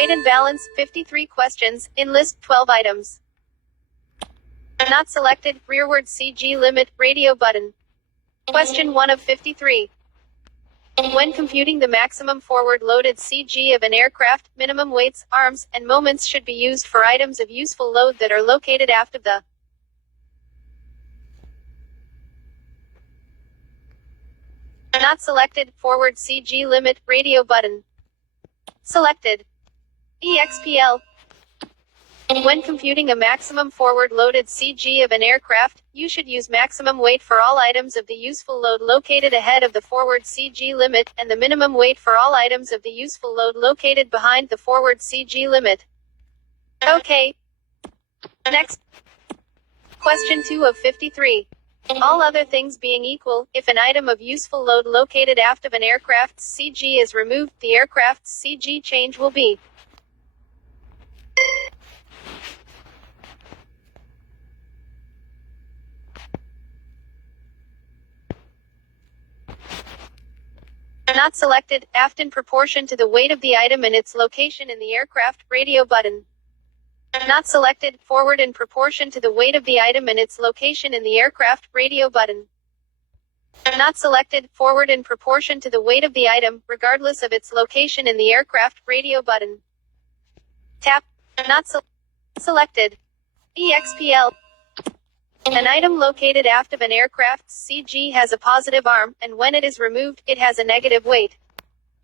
Weight and balance, 53 questions, in list 12 items. Not selected, rearward CG limit, radio button. Question 1 of 53. When computing the maximum forward-loaded CG of an aircraft, minimum weights, arms, and moments should be used for items of useful load that are located aft of the. Not selected, forward CG limit, radio button. Selected. EXPL. When computing a maximum forward-loaded CG of an aircraft, you should use maximum weight for all items of the useful load located ahead of the forward CG limit, and the minimum weight for all items of the useful load located behind the forward CG limit. Okay. Next. Question 2 of 53. All other things being equal, if an item of useful load located aft of an aircraft's CG is removed, the aircraft's CG change will be. Not selected, aft in proportion to the weight of the item and its location in the aircraft, radio button. Not selected, forward in proportion to the weight of the item and its location in the aircraft, radio button. Not selected, forward in proportion to the weight of the item, regardless of its location in the aircraft, radio button. Tap. Not selected. EXPL. An item located aft of an aircraft's CG has a positive arm, and when it is removed, it has a negative weight.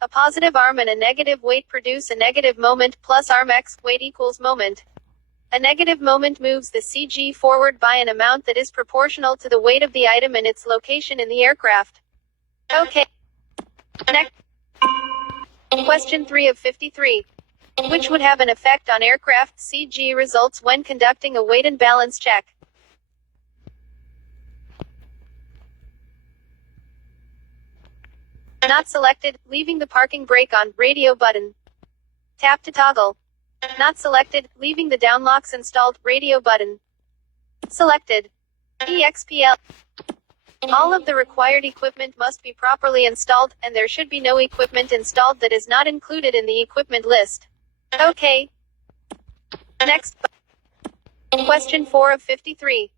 A positive arm and a negative weight produce a negative moment, plus arm x, weight equals moment. A negative moment moves the CG forward by an amount that is proportional to the weight of the item and its location in the aircraft. Okay. Next. Question 3 of 53. Which would have an effect on aircraft CG results when conducting a weight and balance check? Not selected, leaving the parking brake on, radio button. Tap to toggle. Not selected, leaving the down locks installed, radio button. Selected. EXPL. All of the required equipment must be properly installed, and there should be no equipment installed that is not included in the equipment list. Okay. Next. Question 4 of 53.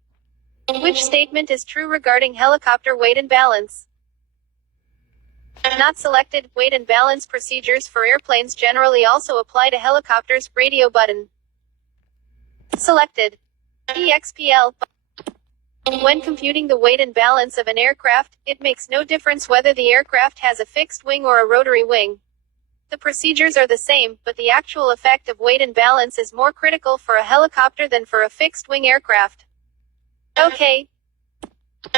Which statement is true regarding helicopter weight and balance? Not selected, weight and balance procedures for airplanes generally also apply to helicopters, radio button. Selected. EXPL. When computing the weight and balance of an aircraft, it makes no difference whether the aircraft has a fixed wing or a rotary wing. The procedures are the same, but the actual effect of weight and balance is more critical for a helicopter than for a fixed wing aircraft. Okay.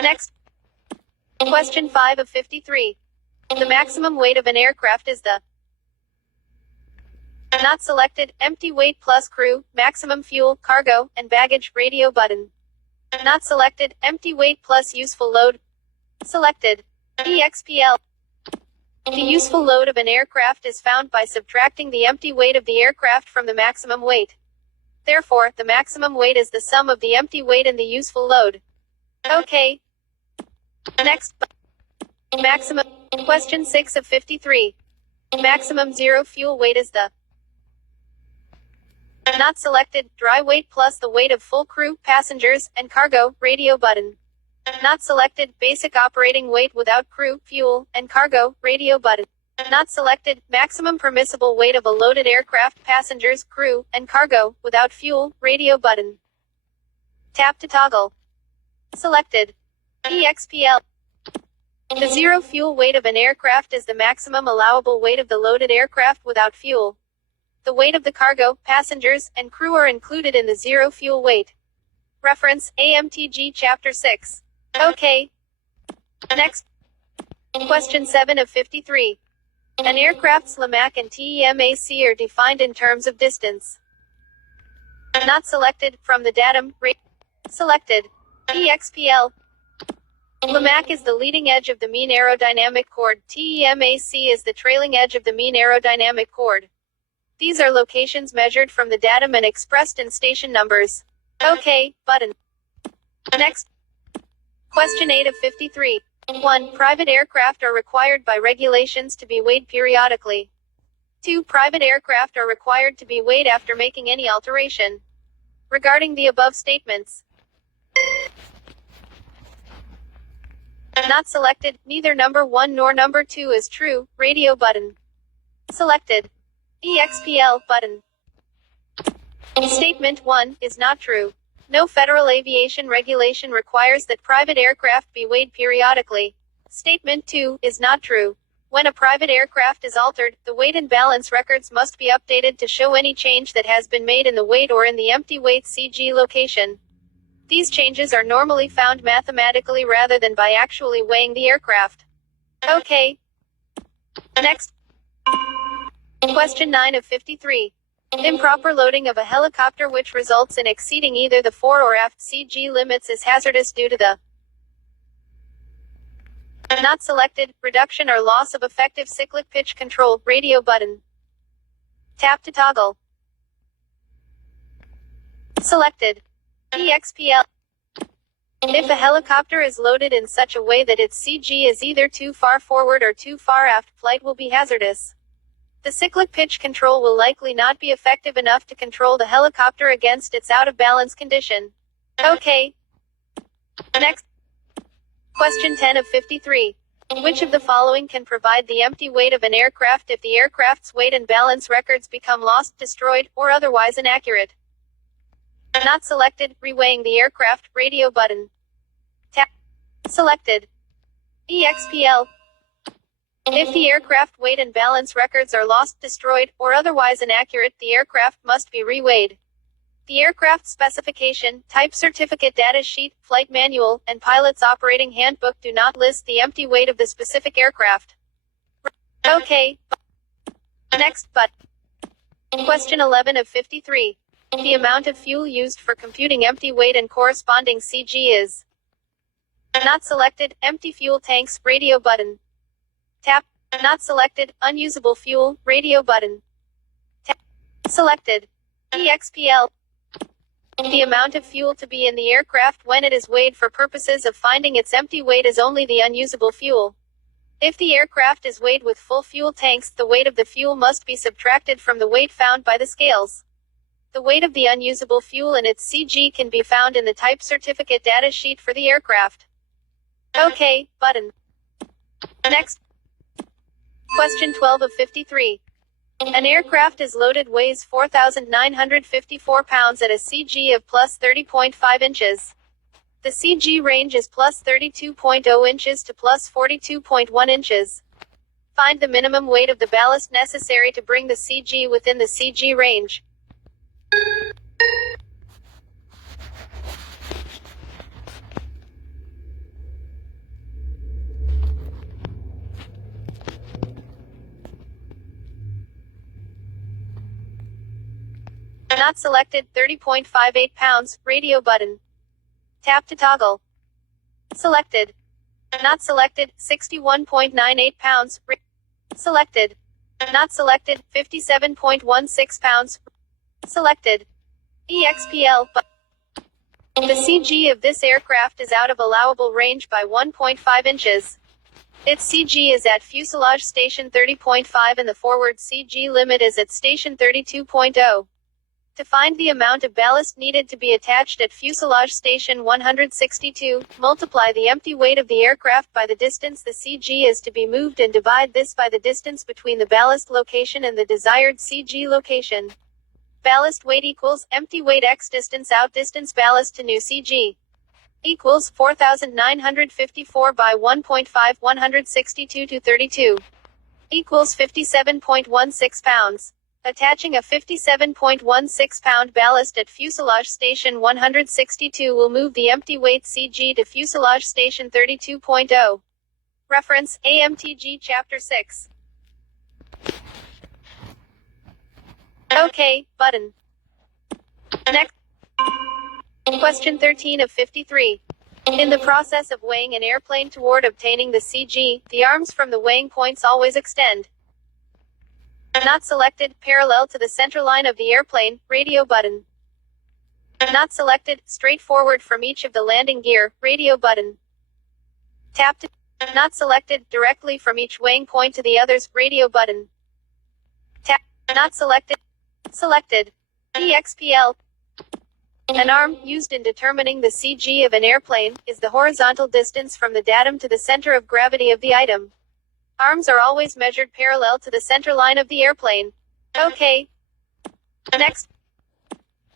Next. Question 5 of 53. The maximum weight of an aircraft is the. Not selected, empty weight plus crew, maximum fuel, cargo, and baggage, radio button. Not selected, empty weight plus useful load. Selected. EXPL. The useful load of an aircraft is found by subtracting the empty weight of the aircraft from the maximum weight. Therefore, the maximum weight is the sum of the empty weight and the useful load. Okay. Next. Maximum. Question 6 of 53. Maximum zero fuel weight is the. Not selected, dry weight plus the weight of full crew, passengers, and cargo, radio button. Not selected, basic operating weight without crew, fuel, and cargo, radio button. Not selected, maximum permissible weight of a loaded aircraft, passengers, crew, and cargo, without fuel, radio button. Tap to toggle. Selected. EXPL. The zero fuel weight of an aircraft is the maximum allowable weight of the loaded aircraft without fuel. The weight of the cargo, passengers, and crew are included in the zero fuel weight. Reference, AMTG Chapter 6. Okay. Next. Question 7 of 53. An aircraft's LMAC and TEMAC are defined in terms of distance. Not selected, from the datum, selected. EXPL. LMAC is the leading edge of the mean aerodynamic chord, TEMAC is the trailing edge of the mean aerodynamic chord. These are locations measured from the datum and expressed in station numbers. OK, button. Next. Question 8 of 53. 1. Private aircraft are required by regulations to be weighed periodically. 2. Private aircraft are required to be weighed after making any alteration. Regarding the above statements, not selected, neither number 1 nor number 2 is true, radio button. Selected. EXPL button. Statement 1 is not true. No federal aviation regulation requires that private aircraft be weighed periodically. Statement 2 is not true. When a private aircraft is altered, the weight and balance records must be updated to show any change that has been made in the weight or in the empty weight CG location. These changes are normally found mathematically rather than by actually weighing the aircraft. Okay. Next. Question 9 of 53. Improper loading of a helicopter which results in exceeding either the fore or aft CG limits is hazardous due to the not selected, reduction or loss of effective cyclic pitch control, radio button. Tap to toggle. Selected. EXPL. If a helicopter is loaded in such a way that its CG is either too far forward or too far aft, flight will be hazardous. The cyclic pitch control will likely not be effective enough to control the helicopter against its out of balance condition. Okay. Next. Question 10 of 53. Which of the following can provide the empty weight of an aircraft if the aircraft's weight and balance records become lost, destroyed, or otherwise inaccurate? Not selected, reweighing the aircraft, radio button. Tap. Selected. EXPL. If the aircraft weight and balance records are lost, destroyed, or otherwise inaccurate, the aircraft must be reweighed. The aircraft specification, type certificate data sheet, flight manual, and pilot's operating handbook do not list the empty weight of the specific aircraft. Okay. Next, but. Question 11 of 53. The amount of fuel used for computing empty weight and corresponding CG is not selected, empty fuel tanks, radio button. Tap. Not selected, unusable fuel, radio button. Tap. Selected. EXPL. The amount of fuel to be in the aircraft when it is weighed for purposes of finding its empty weight is only the unusable fuel. If the aircraft is weighed with full fuel tanks, the weight of the fuel must be subtracted from the weight found by the scales. The weight of the unusable fuel and its CG can be found in the type certificate data sheet for the aircraft. Okay, button. Next. Question 12 of 53. An aircraft is loaded, weighs 4,954 pounds at a CG of plus 30.5 inches. The CG range is plus 32.0 inches to plus 42.1 inches. Find the minimum weight of the ballast necessary to bring the CG within the CG range. Not selected, 30.58 pounds, radio button. Tap to toggle. Selected. Not selected, 61.98 pounds, selected. Not selected, 57.16 pounds, selected. EXPL. The CG of this aircraft is out of allowable range by 1.5 inches. Its CG is at fuselage station 30.5 and the forward CG limit is at station 32.0. To find the amount of ballast needed to be attached at fuselage station 162, multiply the empty weight of the aircraft by the distance the CG is to be moved and divide this by the distance between the ballast location and the desired CG location. Ballast weight equals empty weight x distance out distance ballast to new CG equals 4,954 by 1.5 162 to 32 equals 57.16 pounds. Attaching a 57.16 pound ballast at fuselage station 162 will move the empty weight CG to fuselage station 32.0. Reference, AMTG Chapter 6. OK, button. Next. Question 13 of 53. In the process of weighing an airplane toward obtaining the CG, the arms from the weighing points always extend. Not selected, parallel to the center line of the airplane, radio button. Not selected, straight forward from each of the landing gear, radio button. Tap to. Not selected, directly from each weighing point to the others, radio button. Tap. Not selected. Selected. EXPL. An arm, used in determining the CG of an airplane, is the horizontal distance from the datum to the center of gravity of the item. Arms are always measured parallel to the center line of the airplane. Okay. Next.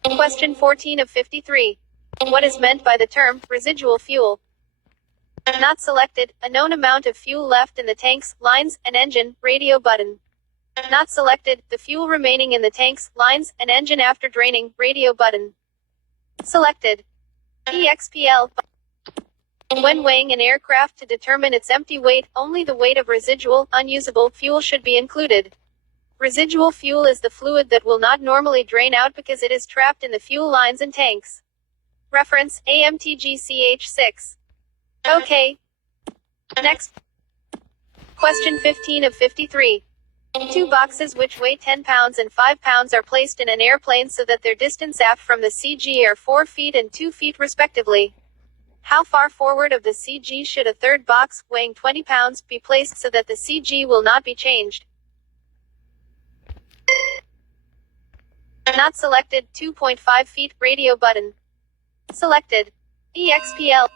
Question 14 of 53. What is meant by the term residual fuel? Not selected. A known amount of fuel left in the tanks, lines, and engine, radio button. Not selected. The fuel remaining in the tanks, lines, and engine after draining, radio button. Selected. EXPL. When weighing an aircraft to determine its empty weight, only the weight of residual, unusable fuel should be included. Residual fuel is the fluid that will not normally drain out because it is trapped in the fuel lines and tanks. Reference, AMTGCH6. Okay. Next. Question 15 of 53. Two boxes which weigh 10 pounds and 5 pounds are placed in an airplane so that their distance aft from the CG are 4 feet and 2 feet respectively. How far forward of the CG should a third box, weighing 20 pounds, be placed so that the CG will not be changed? Not selected. 2.5 feet, radio button. Selected. EXPL.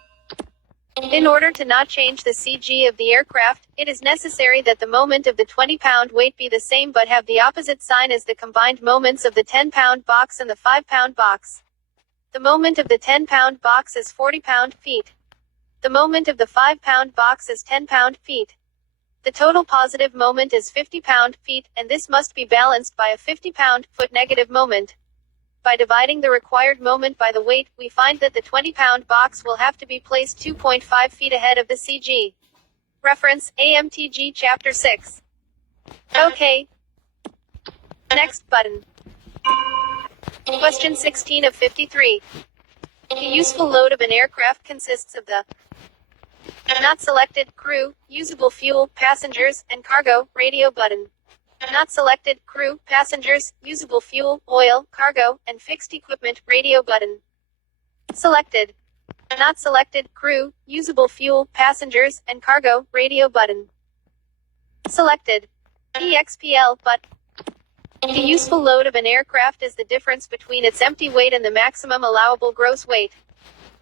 In order to not change the CG of the aircraft, it is necessary that the moment of the 20-pound weight be the same but have the opposite sign as the combined moments of the 10-pound box and the 5-pound box. The moment of the 10-pound box is 40 pound-feet. The moment of the 5-pound box is 10 pound-feet. The total positive moment is 50 pound-feet, and this must be balanced by a 50 pound-foot negative moment. By dividing the required moment by the weight, we find that the 20-pound box will have to be placed 2.5 feet ahead of the CG. Reference, AMTG Chapter 6. Okay. Next button. Question 16 of 53. The useful load of an aircraft consists of the not selected, crew, usable fuel, passengers, and cargo, radio button. Not selected, crew, passengers, usable fuel, oil, cargo, and fixed equipment, radio button. Selected. Not selected, crew, usable fuel, passengers, and cargo, radio button. Selected. EXPL, but the useful load of an aircraft is the difference between its empty weight and the maximum allowable gross weight.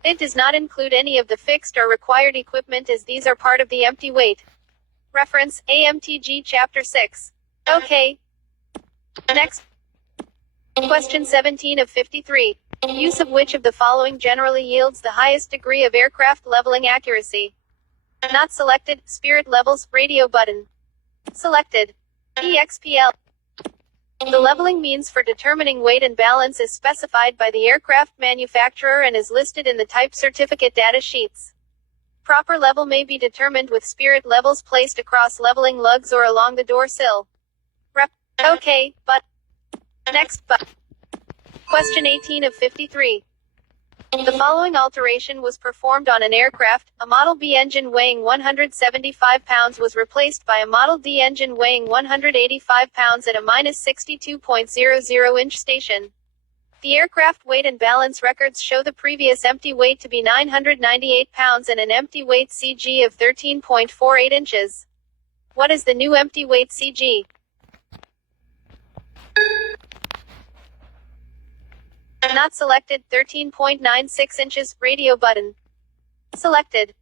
It does not include any of the fixed or required equipment as these are part of the empty weight. Reference, AMTG Chapter 6. Okay. Next. Question 17 of 53. Use of which of the following generally yields the highest degree of aircraft leveling accuracy? Not selected, spirit levels, radio button. Selected. EXPL. The leveling means for determining weight and balance is specified by the aircraft manufacturer and is listed in the type certificate data sheets. Proper level may be determined with spirit levels placed across leveling lugs or along the door sill. Okay, but next but question 18 of 53. The following alteration was performed on an aircraft. A Model B engine weighing 175 pounds was replaced by a Model D engine weighing 185 pounds at a minus 62.00 inch station. The aircraft weight and balance records show the previous empty weight to be 998 pounds and an empty weight CG of 13.48 inches. What is the new empty weight CG? Not selected, 13.96 inches, radio button. Selected.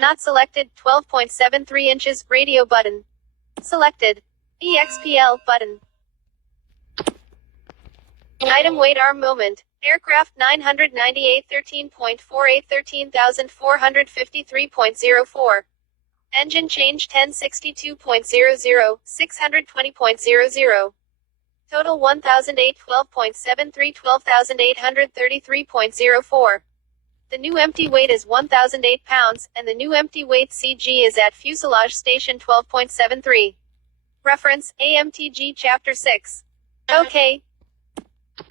Not selected, 12.73 inches, radio button. Selected. EXPL, button. Item weight arm moment. Aircraft 998 13.48 13,453.04. Engine change 1062.00, 620.00. Total 1,008 12.73 12,833.04. The new empty weight is 1,008 pounds, and the new empty weight CG is at fuselage station 12.73. Reference, AMTG Chapter 6. Okay.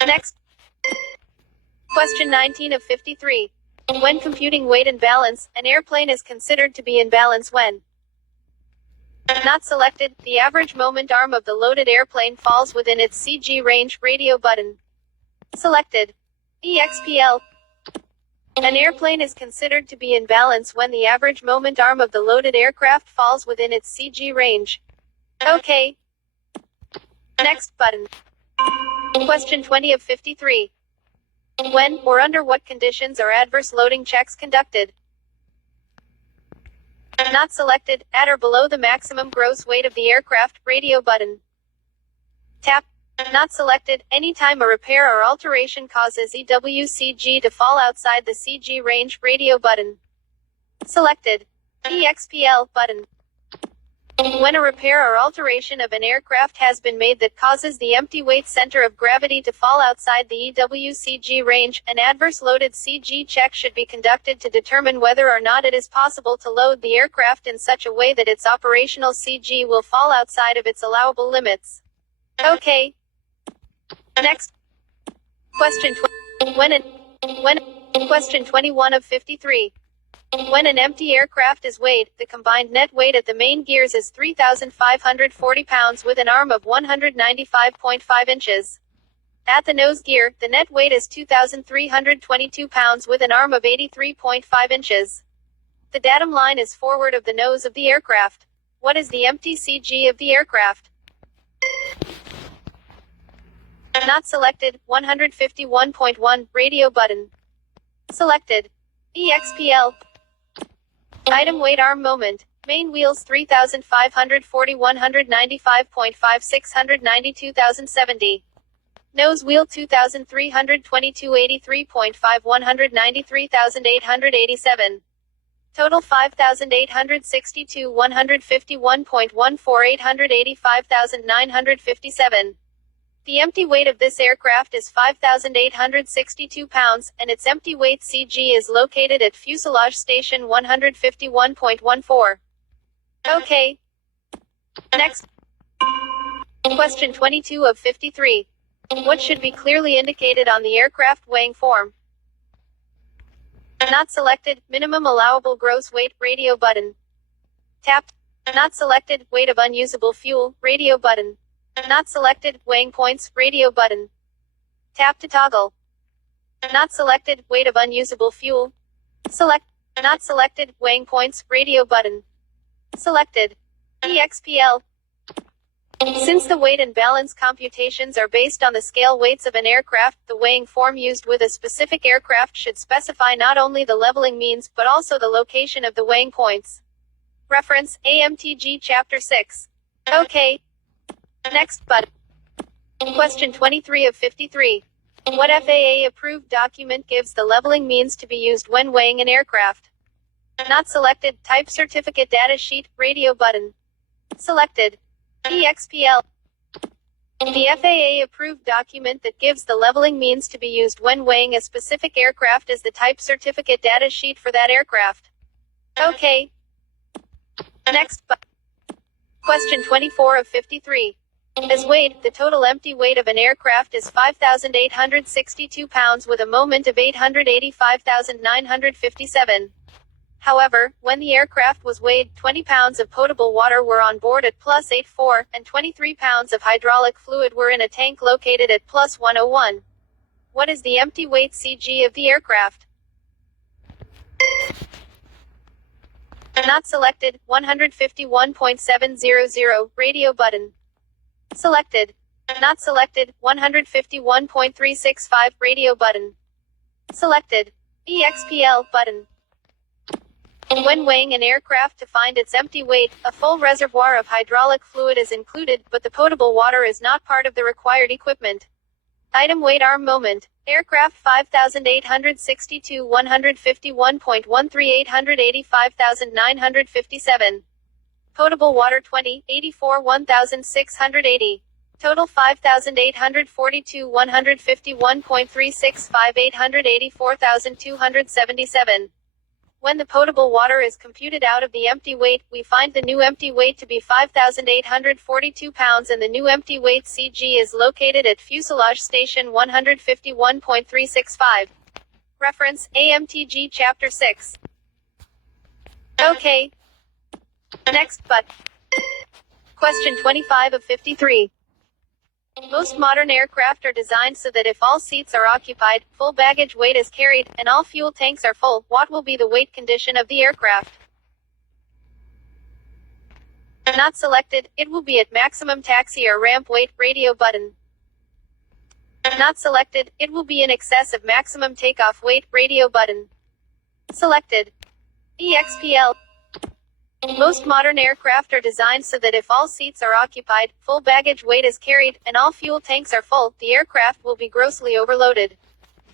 Next. Question 19 of 53. When computing weight and balance, an airplane is considered to be in balance when not selected, the average moment arm of the loaded airplane falls within its CG range, radio button. Selected. EXPL. An airplane is considered to be in balance when the average moment arm of the loaded aircraft falls within its CG range. Okay. Next button. Question 20 of 53. When, or under what conditions are adverse loading checks conducted? Not selected, at or below the maximum gross weight of the aircraft, radio button. Tap. Not selected, anytime a repair or alteration causes EWCG to fall outside the CG range, radio button. Selected. EXPL button. When a repair or alteration of an aircraft has been made that causes the empty weight center of gravity to fall outside the EWCG range, an adverse loaded CG check should be conducted to determine whether or not it is possible to load the aircraft in such a way that its operational CG will fall outside of its allowable limits. Okay. Next. Question Question 21 of 53. When an empty aircraft is weighed, the combined net weight at the main gears is 3,540 pounds with an arm of 195.5 inches. At the nose gear, the net weight is 2,322 pounds with an arm of 83.5 inches. The datum line is forward of the nose of the aircraft. What is the empty CG of the aircraft? Not selected, 151.1, radio button. Selected. EXPL. Item weight arm moment. Main wheels 3,540 195.5 692,070. Nose wheel 2,322 83.5 193,887. Total 5,862 151.14 885,957. The empty weight of this aircraft is 5,862 pounds, and its empty weight CG is located at fuselage station 151.14. Okay. Next. Question 22 of 53. What should be clearly indicated on the aircraft weighing form? Not selected, minimum allowable gross weight, radio button. Tapped. Not selected, weight of unusable fuel, radio button. Not selected, weighing points, radio button. Tap to toggle. Not selected, weight of unusable fuel. Not selected, weighing points, radio button. Selected. EXPL. Since the weight and balance computations are based on the scale weights of an aircraft, the weighing form used with a specific aircraft should specify not only the leveling means, but also the location of the weighing points. Reference, AMTG Chapter 6. Okay. Next button. Question 23 of 53. What FAA-approved document gives the leveling means to be used when weighing an aircraft? Not selected, type certificate data sheet, radio button. Selected. EXPL. The FAA-approved document that gives the leveling means to be used when weighing a specific aircraft is the type certificate data sheet for that aircraft. Okay. Next button. Question 24 of 53. As weighed, the total empty weight of an aircraft is 5,862 pounds with a moment of 885,957. However, when the aircraft was weighed, 20 pounds of potable water were on board at plus 84, and 23 pounds of hydraulic fluid were in a tank located at plus 101. What is the empty weight CG of the aircraft? Not selected, 151.700, radio button. Selected. Not selected, 151.365, radio button. Selected. EXPL button. When weighing an aircraft to find its empty weight, a full reservoir of hydraulic fluid is included, but the potable water is not part of the required equipment. Item weight arm moment. Aircraft 5,862 151.13 885,957. Potable water 20, 84 1,680. Total 5,842 151.365 884,277. When the potable water is computed out of the empty weight, we find the new empty weight to be 5,842 pounds and the new empty weight CG is located at fuselage station 151.365. Reference, AMTG Chapter 6. Okay. Next button. Question 25 of 53. Most modern aircraft are designed so that if all seats are occupied, full baggage weight is carried, and all fuel tanks are full, what will be the weight condition of the aircraft? Not selected, it will be at maximum taxi or ramp weight, radio button. Not selected, it will be in excess of maximum takeoff weight, radio button. Selected. EXPL. Most modern aircraft are designed so that if all seats are occupied, full baggage weight is carried, and all fuel tanks are full, the aircraft will be grossly overloaded.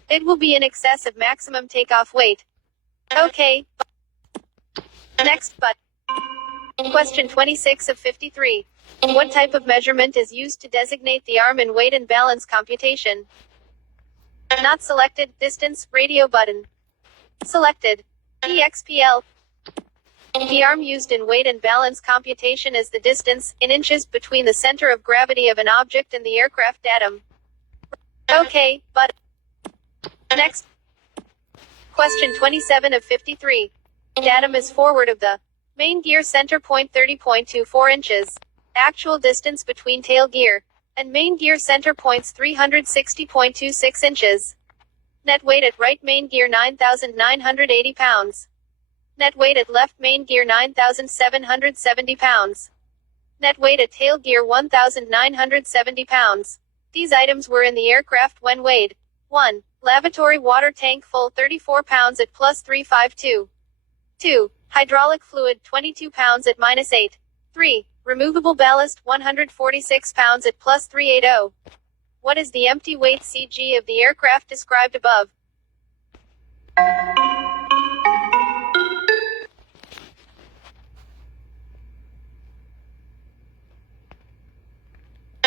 It will be in excess of maximum takeoff weight. Okay. Next button. Question 26 of 53. What type of measurement is used to designate the arm in weight and balance computation? Not selected, distance, radio button. Selected. EXPL. The arm used in weight and balance computation is the distance, in inches, between the center of gravity of an object and the aircraft datum. Okay, but next. Question 27 of 53. Datum is forward of the main gear center point 30.24 inches. Actual distance between tail gear and main gear center points 360.26 inches. Net weight at right main gear 9,980 pounds. Net weight at left main gear 9,770 pounds. Net weight at tail gear 1,970 pounds. These items were in the aircraft when weighed. 1. Lavatory water tank full 34 pounds at plus 352. 2. Hydraulic fluid 22 pounds at minus 8. 3. Removable ballast 146 pounds at plus 380. What is the empty weight CG of the aircraft described above?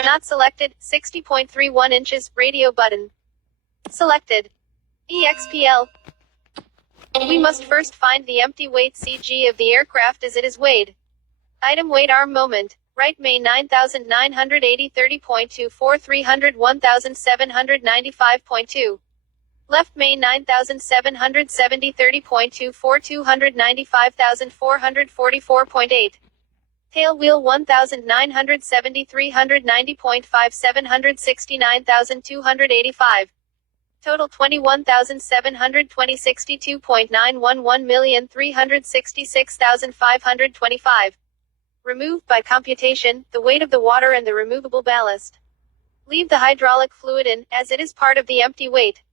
Not selected, 60.31 inches, radio button. Selected. EXPL. We must first find the empty weight CG of the aircraft as it is weighed. Item weight arm moment. Right main 9,980 30.24 300 1,795.2. Left main 9,770 30.24 295,444.8. Tail wheel 1,970 390.5 769,285. Total 21,720 62.911 366,525. Removed by computation, the weight of the water and the removable ballast. Leave the hydraulic fluid in, as it is part of the empty weight.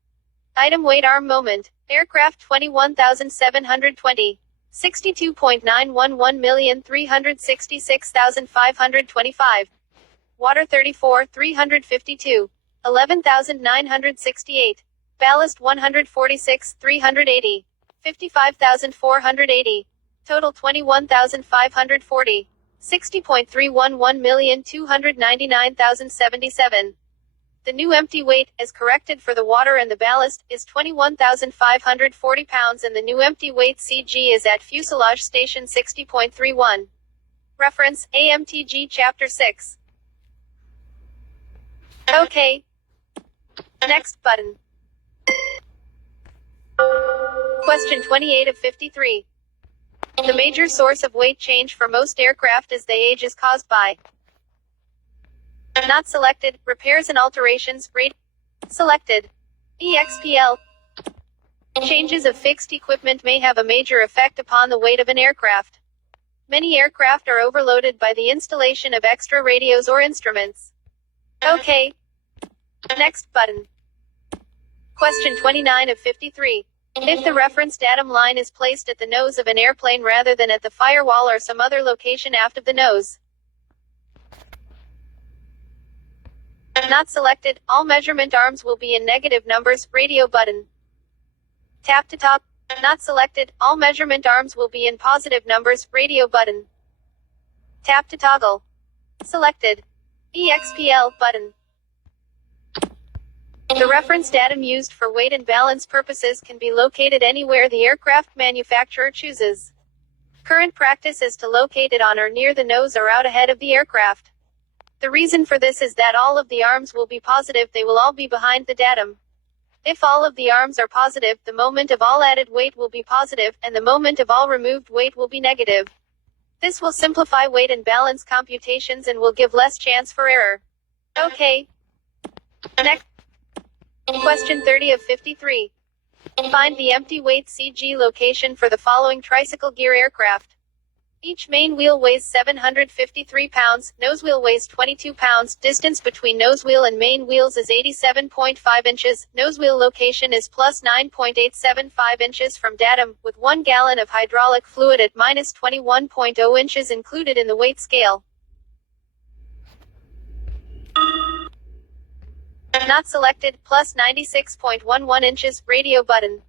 Item weight arm moment. Aircraft 21,720. 62.911 366,525. Water 34 352. 11,968. Ballast 146 380. 55,480. Total 21,540. 60.311 299,077. The new empty weight, as corrected for the water and the ballast, is 21,540 pounds and the new empty weight CG is at fuselage station 60.31. Reference, AMTG Chapter 6. Okay. Next button. Question 28 of 53. The major source of weight change for most aircraft as they age is caused by. Not selected, repairs and alterations, selected. EXPL. Changes of fixed equipment may have a major effect upon the weight of an aircraft. Many aircraft are overloaded by the installation of extra radios or instruments. Okay. Next button. Question 29 of 53. If the reference datum line is placed at the nose of an airplane rather than at the firewall or some other location aft of the nose. Not selected, all measurement arms will be in negative numbers, radio button. Tap to top. Not selected, all measurement arms will be in positive numbers, radio button. Tap to toggle. Selected. EXPL button. The reference datum used for weight and balance purposes can be located anywhere the aircraft manufacturer chooses. Current practice is to locate it on or near the nose or out ahead of the aircraft. The reason for this is that all of the arms will be positive, they will all be behind the datum. If all of the arms are positive, the moment of all added weight will be positive, and the moment of all removed weight will be negative. This will simplify weight and balance computations and will give less chance for error. Okay. Next. Question 30 of 53. Find the empty weight CG location for the following tricycle gear aircraft. Each main wheel weighs 753 pounds, nose wheel weighs 22 pounds, distance between nose wheel and main wheels is 87.5 inches, nose wheel location is plus 9.875 inches from Datum, with 1 gallon of hydraulic fluid at minus 21.0 inches included in the weight scale. Not selected, plus 96.11 inches, radio button.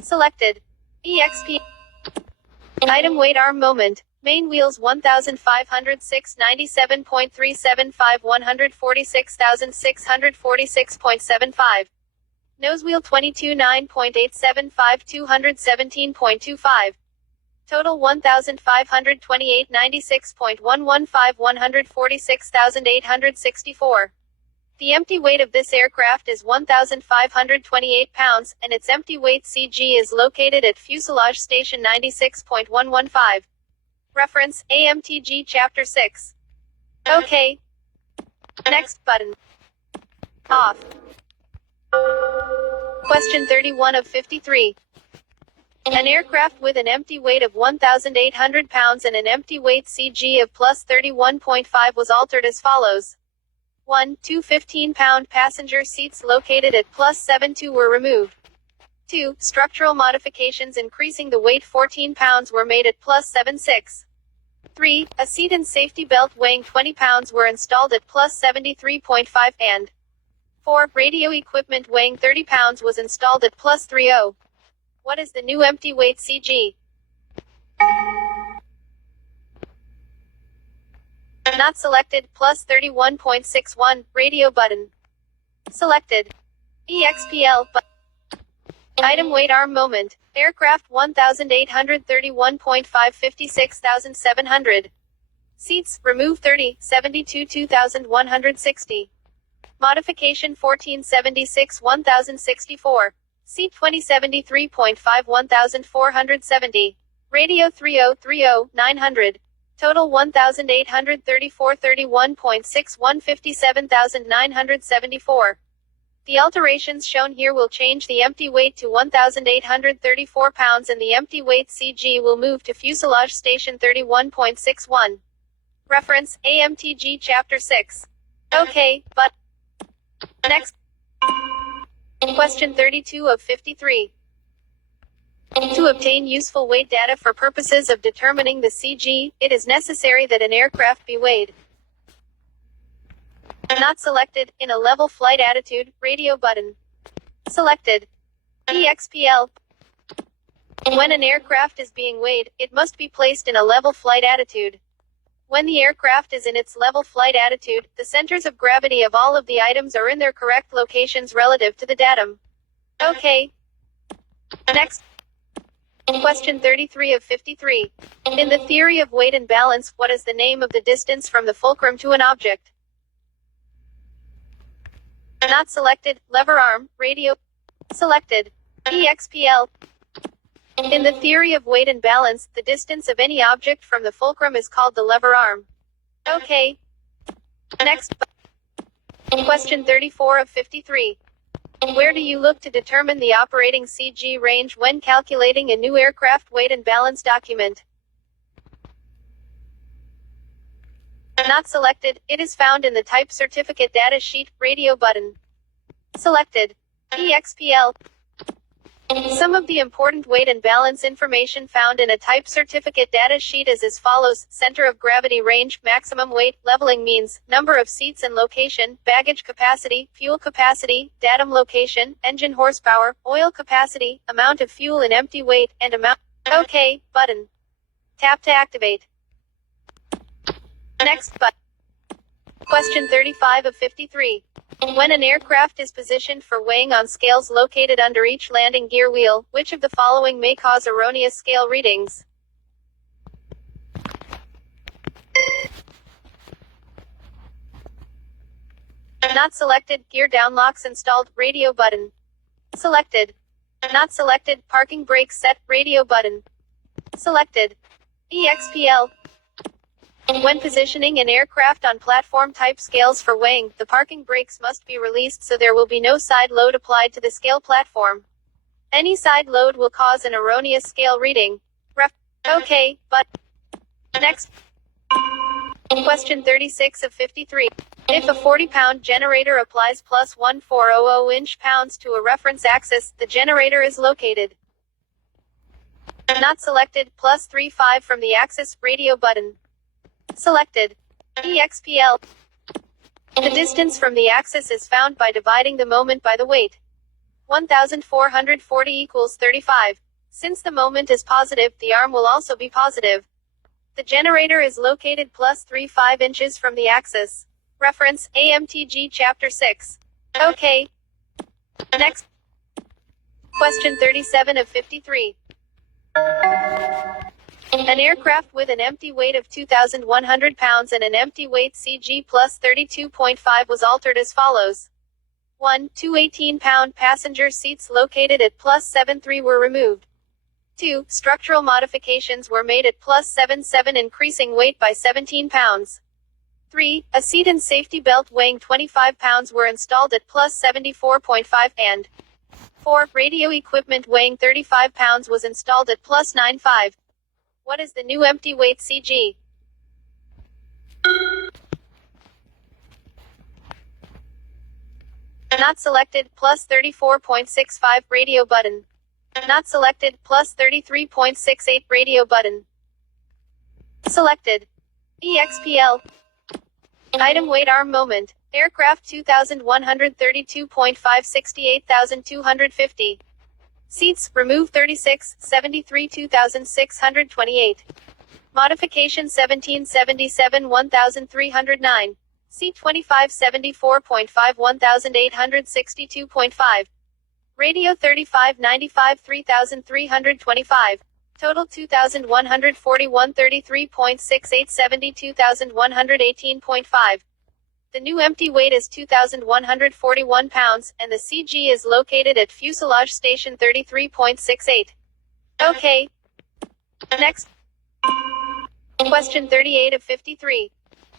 Selected. EXP. Item weight arm moment. Main wheels 1506 97.375 146,646.75. Nose wheel 22 9.875 217.25. Total 1528 96.115 146,864. The empty weight of this aircraft is 1,528 pounds, and its empty weight CG is located at fuselage station 96.115. Reference, AMTG Chapter 6. OK. Next button. Off. Question 31 of 53. An aircraft with an empty weight of 1,800 pounds and an empty weight CG of plus 31.5 was altered as follows. 1. Two 15-pound passenger seats located at plus 72 were removed. 2. Structural modifications increasing the weight 14 pounds were made at plus 76. 3. A seat and safety belt weighing 20 pounds were installed at plus 73.5, and 4. Radio equipment weighing 30 pounds was installed at plus 30. What is the new empty weight CG? Not selected, plus 31.61, radio button. Selected. EXPL, item weight arm moment. Aircraft 1831.5 56,700. Seats, remove 30, 72 2,160. Modification 1476 1064. Seat 2073.5 1470. Radio 3030 900. Total 1,834 31.61 57,974. The alterations shown here will change the empty weight to 1,834 pounds and the empty weight CG will move to fuselage station 31.61. Reference, AMTG Chapter 6. OK, but next. Question 32 of 53. To obtain useful weight data for purposes of determining the CG, it is necessary that an aircraft be weighed. Not selected, in a level flight attitude, radio button. Selected. EXPL. When an aircraft is being weighed, it must be placed in a level flight attitude. When the aircraft is in its level flight attitude, the centers of gravity of all of the items are in their correct locations relative to the datum. OK. Next. Question 33 of 53. In the theory of weight and balance, what is the name of the distance from the fulcrum to an object? Not selected, lever arm, radio. Selected. EXPL. In the theory of weight and balance, the distance of any object from the fulcrum is called the lever arm. OK. Next. Question 34 of 53. Where do you look to determine the operating CG range when calculating a new aircraft weight and balance document? Not selected, it is found in the Type Certificate Data Sheet, radio button. Selected. EXPL. Some of the important weight and balance information found in a type certificate data sheet is as follows: center of gravity range, maximum weight, leveling means, number of seats and location, baggage capacity, fuel capacity, datum location, engine horsepower, oil capacity, amount of fuel in empty weight, and amount. OK, button. Tap to activate. Next button. Question 35 of 53. When an aircraft is positioned for weighing on scales located under each landing gear wheel, which of the following may cause erroneous scale readings? Not selected, gear down locks installed, radio button. Selected. Not selected, parking brakes set, radio button. Selected. EXPL. When positioning an aircraft on platform-type scales for weighing, the parking brakes must be released so there will be no side load applied to the scale platform. Any side load will cause an erroneous scale reading. OK, but Next. Question 36 of 53. If a 40-pound generator applies plus 1400 inch-pounds to a reference axis, the generator is located. Not selected, plus 35 from the axis, radio button. Selected. EXPL. The distance from the axis is found by dividing the moment by the weight. 1440 equals 35. Since the moment is positive, the arm will also be positive. The generator is located plus 35 inches from the axis. Reference, AMTG Chapter 6. Okay. Next. Question 37 of 53. An aircraft with an empty weight of 2,100 pounds and an empty weight CG plus 32.5 was altered as follows. 1. Two 18-pound passenger seats located at plus 73 were removed. 2. Structural modifications were made at plus 77 increasing weight by 17 pounds. 3. A seat and safety belt weighing 25 pounds were installed at plus 74.5 and 4. Radio equipment weighing 35 pounds was installed at plus 95. What is the new empty weight CG? Not selected, plus 34.65 radio button. Not selected, plus 33.68 radio button. Selected. EXPL. Item weight arm moment. Aircraft 2132.5 68,250. Seats, remove 36, 73 2628. Modification 1777 1309. Seat 25 74.5 1862.5. Radio 3595 3325. Total 2141 33.68 72,118.5. The new empty weight is 2,141 pounds, and the CG is located at fuselage station 33.68. Okay. Next. Question 38 of 53.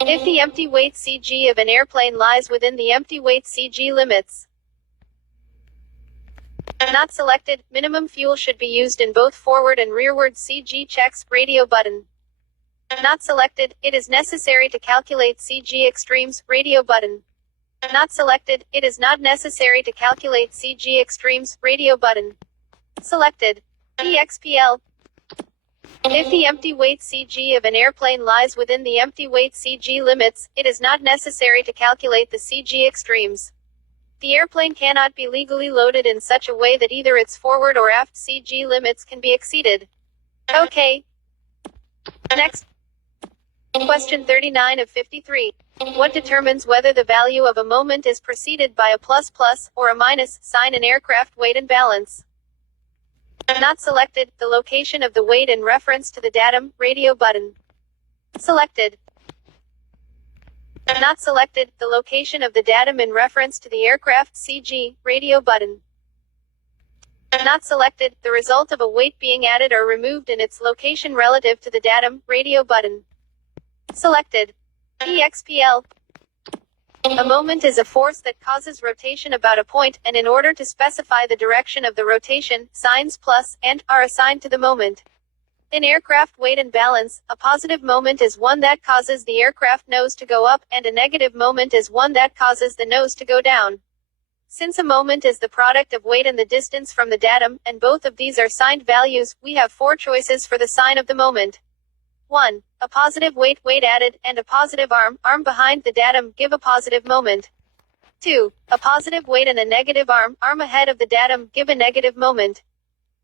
If the empty weight CG of an airplane lies within the empty weight CG limits. Not selected, minimum fuel should be used in both forward and rearward CG checks, radio button. Not selected, it is necessary to calculate CG extremes, radio button. Not selected, it is not necessary to calculate CG extremes, radio button. Selected. EXPL. If the empty weight CG of an airplane lies within the empty weight CG limits, it is not necessary to calculate the CG extremes. The airplane cannot be legally loaded in such a way that either its forward or aft CG limits can be exceeded. Okay. Next. Question 39 of 53. What determines whether the value of a moment is preceded by a plus or a minus sign in aircraft weight and balance? Not selected, the location of the weight in reference to the datum, radio button. Selected. Not selected, the location of the datum in reference to the aircraft, CG, radio button. Not selected, the result of a weight being added or removed in its location relative to the datum, radio button. Selected. EXPL. A moment is a force that causes rotation about a point, and in order to specify the direction of the rotation, signs plus and are assigned to the moment. In aircraft weight and balance, a positive moment is one that causes the aircraft nose to go up, and a negative moment is one that causes the nose to go down. Since a moment is the product of weight and the distance from the datum, and both of these are signed values, we have four choices for the sign of the moment. 1. A positive weight added, and a positive arm behind the datum, give a positive moment. 2. A positive weight and a negative arm ahead of the datum, give a negative moment.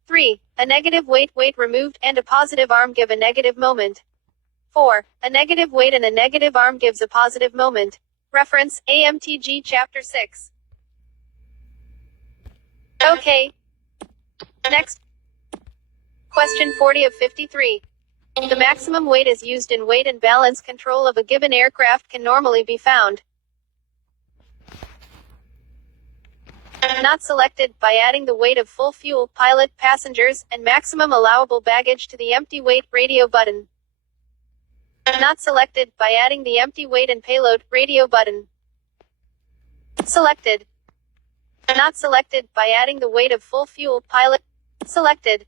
3. A negative weight removed, and a positive arm give a negative moment. 4. A negative weight and a negative arm gives a positive moment. Reference, AMTG Chapter 6. Okay. Next. Question 40 of 53. The maximum weight is used in weight and balance control of a given aircraft can normally be found. Not selected, by adding the weight of full fuel, pilot, passengers, and maximum allowable baggage to the empty weight, radio button. Not selected, by adding the empty weight and payload, radio button. Selected. Not selected, by adding the weight of full fuel, pilot. Selected.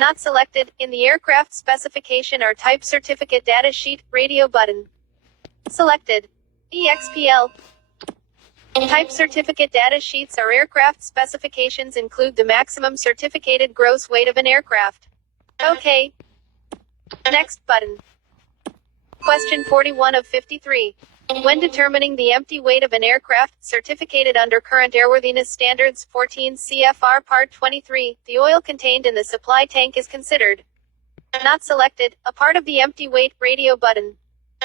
Not selected. In the aircraft specification or type certificate data sheet, radio button. Selected. EXPL. Type certificate data sheets or aircraft specifications include the maximum certificated gross weight of an aircraft. OK. Next button. Question 41 of 53. When determining the empty weight of an aircraft, certificated under current airworthiness standards 14 CFR Part 23, the oil contained in the supply tank is considered. Not selected. A part of the empty weight, radio button.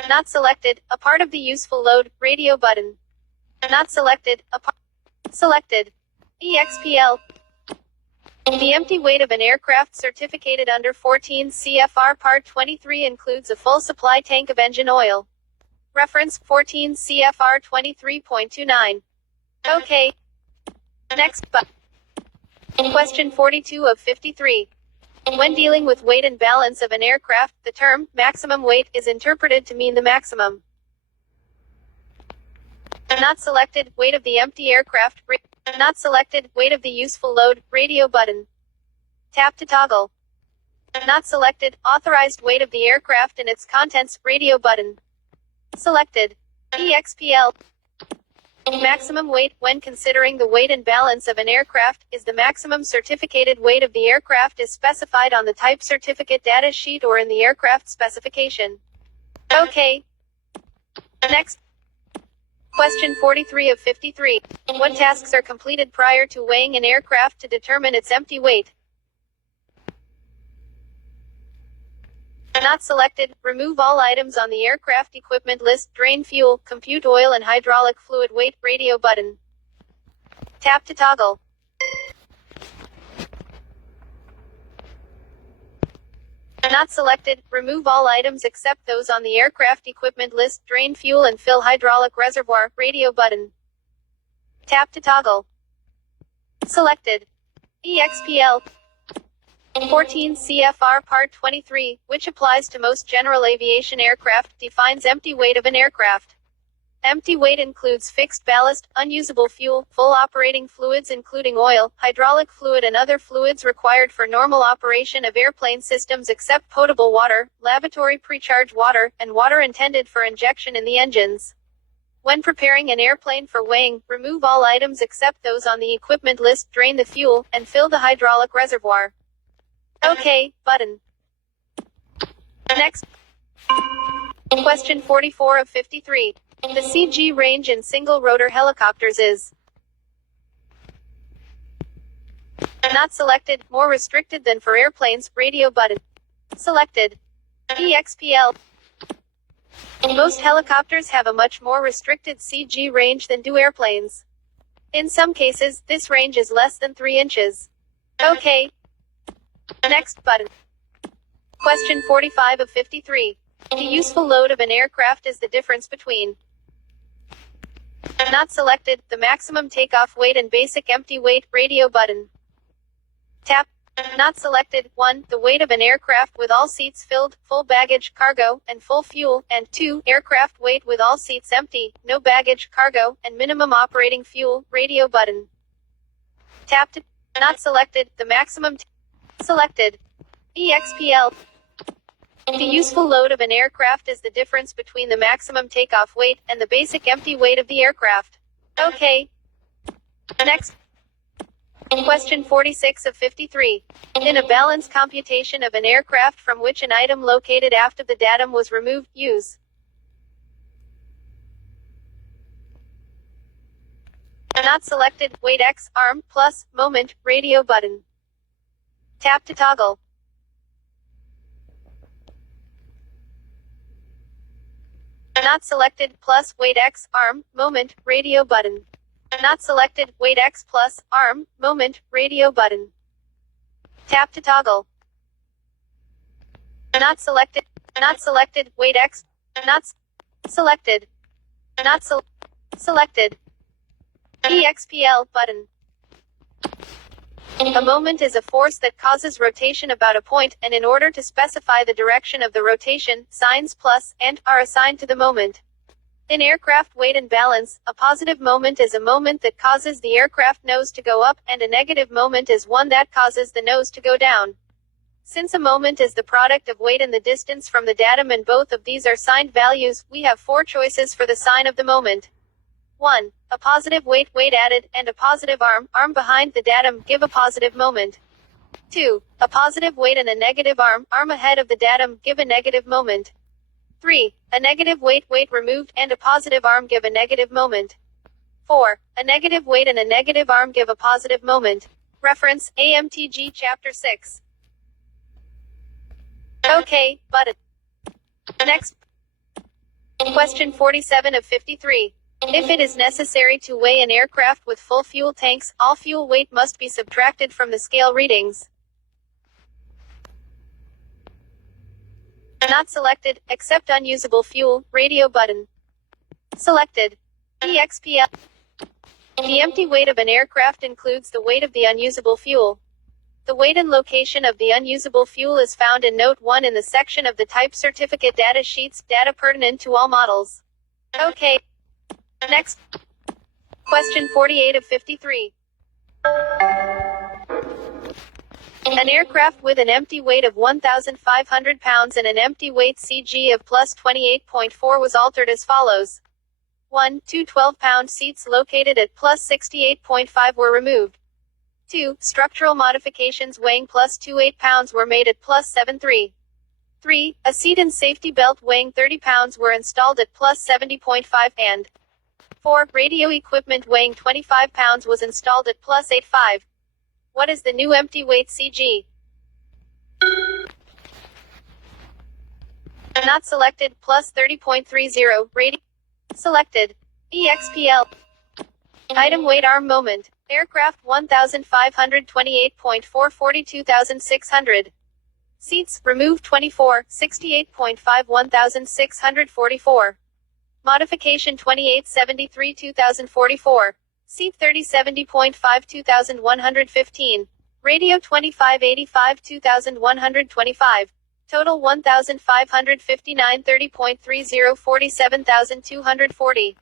Not selected. A part of the useful load, radio button. Not selected. A part. Selected. EXPL. The empty weight of an aircraft certificated under 14 CFR Part 23 includes a full supply tank of engine oil. Reference 14 CFR 23.29. OK. Next button. Question 42 of 53. When dealing with weight and balance of an aircraft, the term maximum weight is interpreted to mean the maximum. Not selected. Weight of the empty aircraft. Not selected. Weight of the useful load. Radio button. Tap to toggle. Not selected. Authorized weight of the aircraft and its contents. Radio button. Selected. EXPL. Maximum weight, when considering the weight and balance of an aircraft, is the maximum certificated weight of the aircraft is specified on the type certificate data sheet or in the aircraft specification. OK. Next. Question 43 of 53. What tasks are completed prior to weighing an aircraft to determine its empty weight? Not selected. Remove all items on the aircraft equipment list. Drain fuel, compute oil and hydraulic fluid weight. Radio button. Tap to toggle. Not selected. Remove all items except those on the aircraft equipment list. Drain fuel and fill hydraulic reservoir. Radio button. Tap to toggle. Selected. EXPL. 14 CFR Part 23, which applies to most general aviation aircraft, defines empty weight of an aircraft. Empty weight includes fixed ballast, unusable fuel, full operating fluids including oil, hydraulic fluid and other fluids required for normal operation of airplane systems except potable water, lavatory precharge water, and water intended for injection in the engines. When preparing an airplane for weighing, remove all items except those on the equipment list, drain the fuel, and fill the hydraulic reservoir. OK, button. Next. Question 44 of 53. The CG range in single-rotor helicopters is not selected, more restricted than for airplanes. Radio button. Selected. EXPL. Most helicopters have a much more restricted CG range than do airplanes. In some cases, this range is less than 3 inches. OK. Next button. Question 45 of 53. The useful load of an aircraft is the difference between not selected, the maximum takeoff weight and basic empty weight. Radio button. Tap. Not selected. 1. The weight of an aircraft with all seats filled, full baggage, cargo, and full fuel, and 2. Aircraft weight with all seats empty, no baggage, cargo, and minimum operating fuel. Radio button. Tap to. Not selected. The maximum. Selected. EXPL. The useful load of an aircraft is the difference between the maximum takeoff weight and the basic empty weight of the aircraft. OK. Next. Question 46 of 53. In a balance computation of an aircraft from which an item located after the datum was removed, use not selected, weight X, arm, plus, moment, radio button. Tap to toggle. Not selected, plus, weight X, arm, moment, radio button. Not selected, weight X plus, arm, moment, radio button. Tap to toggle. Not selected, weight X, not selected, not selected. EXPL button. A moment is a force that causes rotation about a point, and in order to specify the direction of the rotation, signs plus and are assigned to the moment. In aircraft weight and balance, a positive moment is a moment that causes the aircraft nose to go up, and a negative moment is one that causes the nose to go down. Since a moment is the product of weight and the distance from the datum and both of these are signed values, we have four choices for the sign of the moment. 1. A positive weight added, and a positive arm behind the datum, give a positive moment. 2. A positive weight and a negative arm ahead of the datum, give a negative moment. 3. A negative weight removed, and a positive arm, give a negative moment. 4. A negative weight and a negative arm, give a positive moment. Reference, AMTG Chapter 6. OK, button. Next. Question 47 of 53. If it is necessary to weigh an aircraft with full fuel tanks, all fuel weight must be subtracted from the scale readings. Not selected, except unusable fuel, radio button. Selected. EXPL. The empty weight of an aircraft includes the weight of the unusable fuel. The weight and location of the unusable fuel is found in Note 1 in the section of the Type Certificate data sheets, data pertinent to all models. OK. Next. Question 48 of 53. An aircraft with an empty weight of 1,500 pounds and an empty weight CG of plus 28.4 was altered as follows. 1. Two 12-pound seats located at plus 68.5 were removed. 2. Structural modifications weighing plus 28 pounds were made at plus 7.3. 3. A seat and safety belt weighing 30 pounds were installed at plus 70.5 and 4. Radio equipment weighing 25 pounds was installed at plus 8.5. What is the new empty weight CG? Not selected, plus 30.30, radio. Selected. EXPL. Item weight arm moment. Aircraft 1,528.4 42,600. Seats, remove 24, 68.5 1,644. Modification 2873 2044. Seat 3070.5 2115. Radio 2585 2125. Total 1,559 30.30 47,240.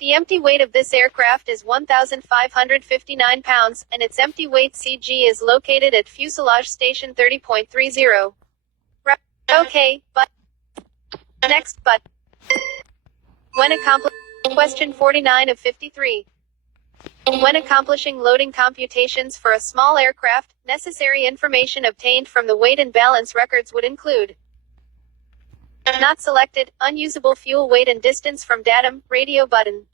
The empty weight of this aircraft is 1,559 pounds, and its empty weight CG is located at fuselage station 30.30. OK, but. Next, but. When Question 49 of 53. When accomplishing loading computations for a small aircraft, necessary information obtained from the weight and balance records would include: not selected, unusable fuel weight and distance from datum, radio button.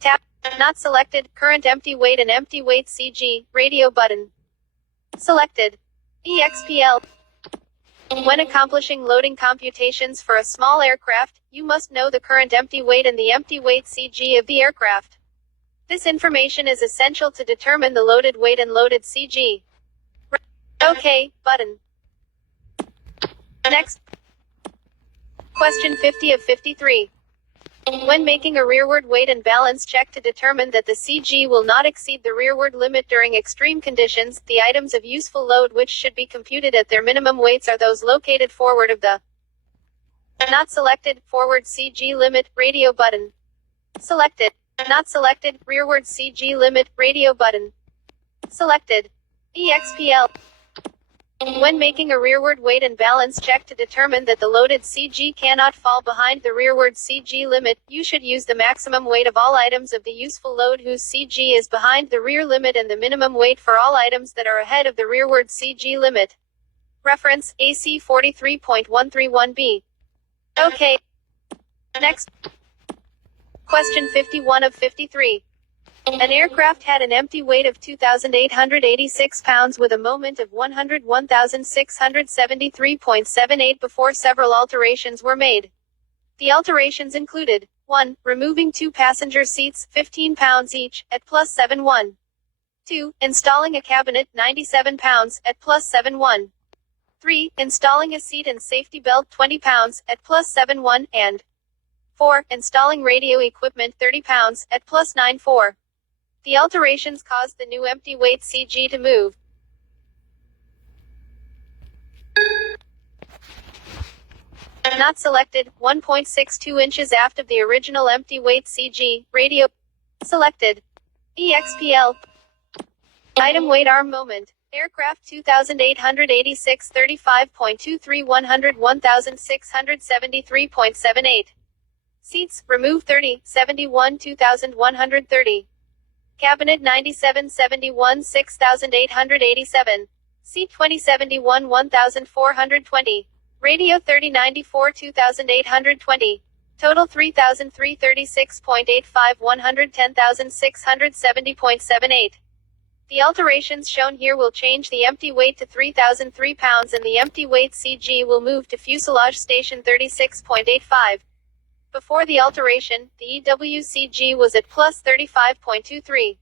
Tap. Not selected, current empty weight and empty weight CG, radio button. Selected. EXPL. When accomplishing loading computations for a small aircraft, you must know the current empty weight and the empty weight CG of the aircraft. This information is essential to determine the loaded weight and loaded CG. OK, button. Next. Question 50 of 53. When making a rearward weight and balance check to determine that the CG will not exceed the rearward limit during extreme conditions, the items of useful load which should be computed at their minimum weights are those located forward of the not selected, forward CG limit, radio button. Selected. Not selected, rearward CG limit, radio button. Selected. EXPL. When making a rearward weight and balance check to determine that the loaded CG cannot fall behind the rearward CG limit, you should use the maximum weight of all items of the useful load whose CG is behind the rear limit and the minimum weight for all items that are ahead of the rearward CG limit. Reference, AC 43.131b. OK. Next. Question 51 of 53. An aircraft had an empty weight of 2,886 pounds with a moment of 101,673.78 before several alterations were made. The alterations included: 1. Removing 2 passenger seats, 15 pounds each, at plus 7.1. 2. Installing a cabinet, 97 pounds, at plus 7.1. 3. Installing a seat and safety belt, 20 pounds, at plus 7.1, and 4. Installing radio equipment, 30 pounds, at plus 9.4. The alterations caused the new empty weight CG to move. Not selected, 1.62 inches aft of the original empty weight CG, radio. Selected. EXPL. Item weight arm moment. Aircraft 2886 35.23 100 1673.78. Seats, remove 30, 71 2130. Cabinet 97 71 6887. Seat 20 71 1420. Radio 30 94 2820. Total 3336.85 110,670.78. The alterations shown here will change the empty weight to 3,003 pounds and the empty weight CG will move to fuselage station 36.85. Before the alteration, the EWCG was at plus 35.23.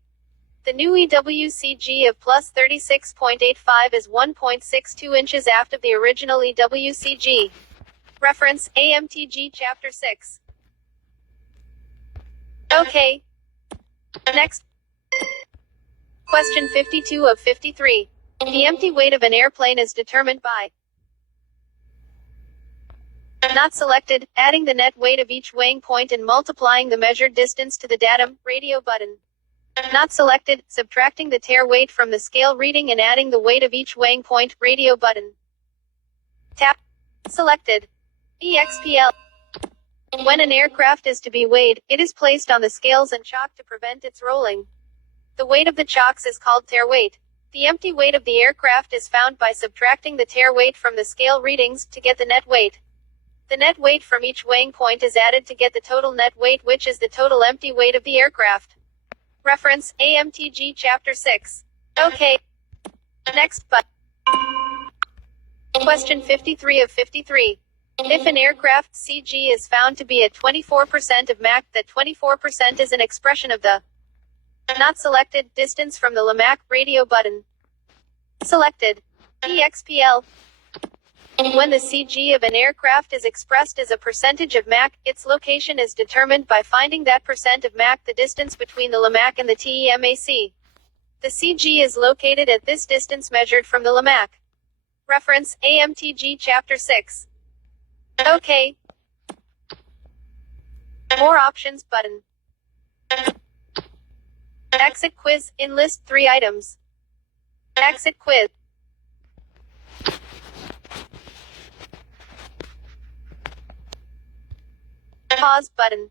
The new EWCG of plus 36.85 is 1.62 inches aft of the original EWCG. Reference, AMTG Chapter 6. Okay. Next. Question 52 of 53. The empty weight of an airplane is determined by not selected, adding the net weight of each weighing point and multiplying the measured distance to the datum, radio button. Not selected, subtracting the tare weight from the scale reading and adding the weight of each weighing point, radio button. Tap. Selected. EXPL. When an aircraft is to be weighed, it is placed on the scales and chalked to prevent its rolling. The weight of the chocks is called tare weight. The empty weight of the aircraft is found by subtracting the tare weight from the scale readings to get the net weight. The net weight from each weighing point is added to get the total net weight, which is the total empty weight of the aircraft. Reference, AMTG Chapter 6. Okay. Next, but. Question 53 of 53. If an aircraft CG is found to be at 24% of Mach, that 24% is an expression of the not selected distance from the LMAC radio button. Selected. EXPL. When the CG of an aircraft is expressed as a percentage of Mach, its location is determined by finding that percent of Mach, the distance between the LMAC and the TEMAC. The CG is located at this distance measured from the LMAC. Reference, AMTG Chapter 6. Okay. More options button. Exit quiz, enlist 3 items. Exit quiz. Pause button.